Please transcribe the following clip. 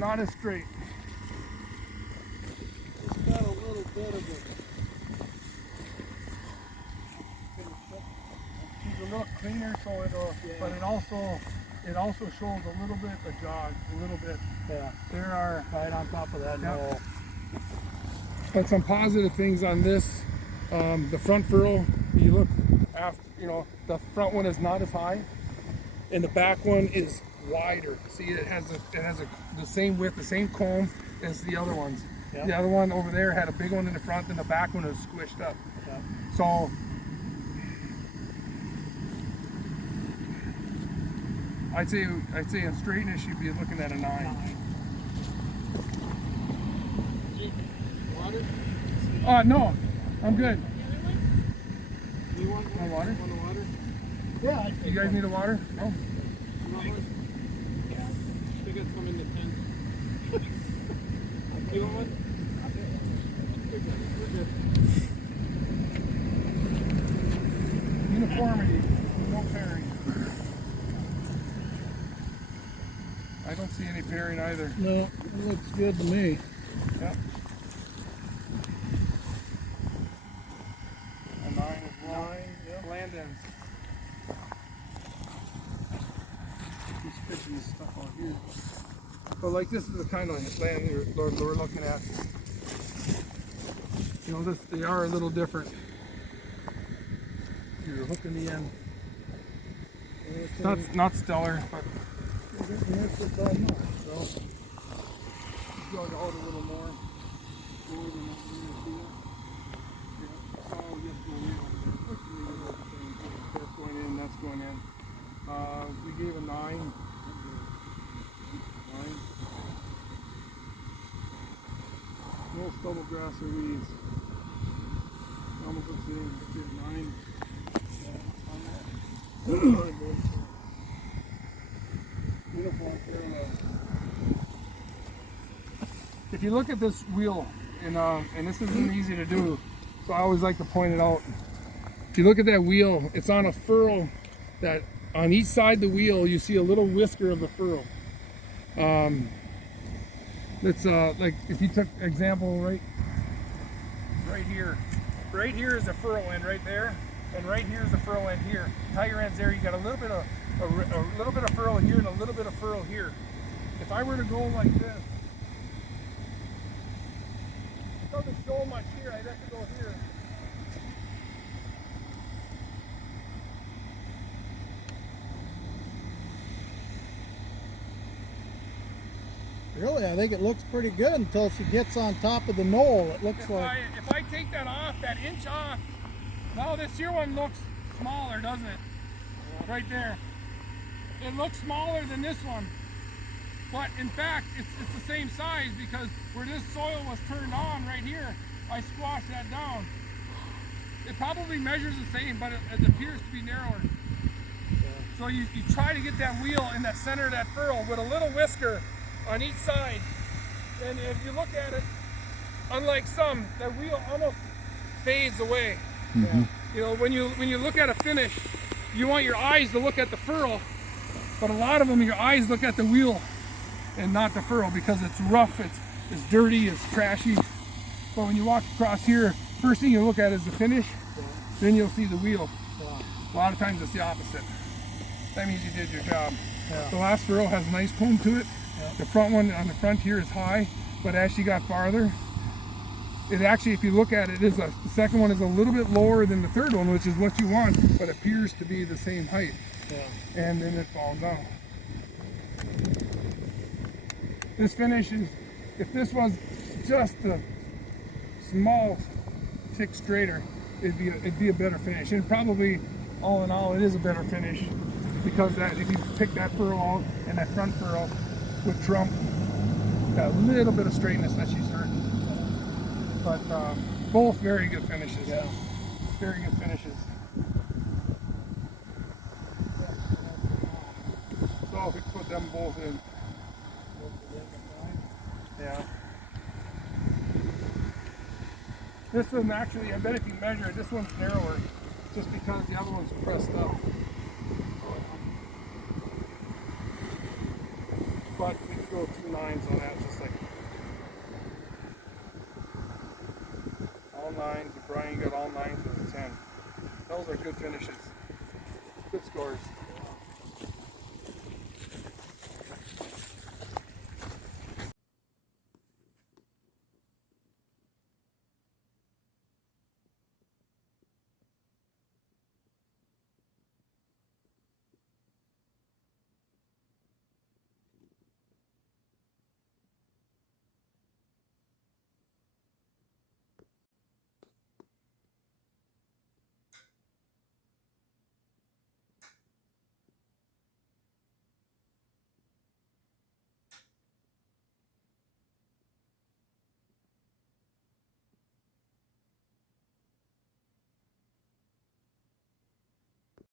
not as straight. It's got a little bit of it. She's a little cleaner, so it'll, but it also shows a little bit the jog, a little bit. Yeah. There are Right on top of that knoll. But some positive things on this. The front furrow, you look after, the front one is not as high, and the back one is wider. See, it has the same width, the same comb as the other ones. Yep. The other one over there had a big one in the front, and the back one is squished up. Yep. So I'd say in straightness you'd be looking at a 9. Water? No, I'm good. You want water? Want a water? Yeah. You guys need a water? Oh. You want one? Yeah. We got some in the tent. You want one? We're good. Uniformity, no pairing. I don't see any pairing either. No, it looks good to me. Yep. A 9 as well. 9, yeah. Landons. He's pitching this stuff out here. But like this is the kind of land we're looking at. They are a little different. You're hooking the end. It's not stellar, but So, just go out a little more. more than what we're gonna see Oh, yes, that's going in, that's going in. We gave a 9. 9. No stubble grass or weeds. Almost looks the same. 9. Uniform parallel. If you look at this wheel, and this isn't easy to do, so I always like to point it out. If you look at that wheel, it's on a furrow that on each side of the wheel you see a little whisker of the furrow. It's like if you took example right here. Right here is the furrow end right there, and right here is the furrow end here. Tie your ends there. You got a little bit of furrow here and a little bit of furrow here. If I were to go like this, it doesn't show much here. I'd have to go here. Really, I think it looks pretty good until she gets on top of the knoll. It looks like... If I take that off, that inch off, now this here one looks smaller, doesn't it? Yeah. Right there. It looks smaller than this one. But in fact, it's the same size because where this soil was turned on right here, I squashed that down. It probably measures the same, but it appears to be narrower. Yeah. So you try to get that wheel in that center of that furrow with a little whisker on each side, and if you look at it, unlike some, that wheel almost fades away. Mm-hmm. When you look at a finish, you want your eyes to look at the furrow, but a lot of them your eyes look at the wheel and not the furrow because it's rough, it's dirty, it's trashy. But when you walk across here, first thing you look at is the finish, then you'll see the wheel. A lot of times it's the opposite. That means you did your job. The last furrow has a nice comb to it. The front one on the front here is high, but as she got farther, it actually, if you look at it, the second one is a little bit lower than the third one, which is what you want, but appears to be the same height. And then it falls down. This finish is, if this was just a small tick straighter, it'd be a better finish. And probably, all in all, it is a better finish because if you pick that furrow out and that front furrow would trump that little bit of straightness that she's hurting. But both very good finishes. Very good finishes. So if we put them both in. This one actually, I bet if you measure it, this one's narrower just because the other one's pressed up. But go 2 9s on that, just like all 9s. Brian got all 9s with a 10. Those are good finishes. Good scores.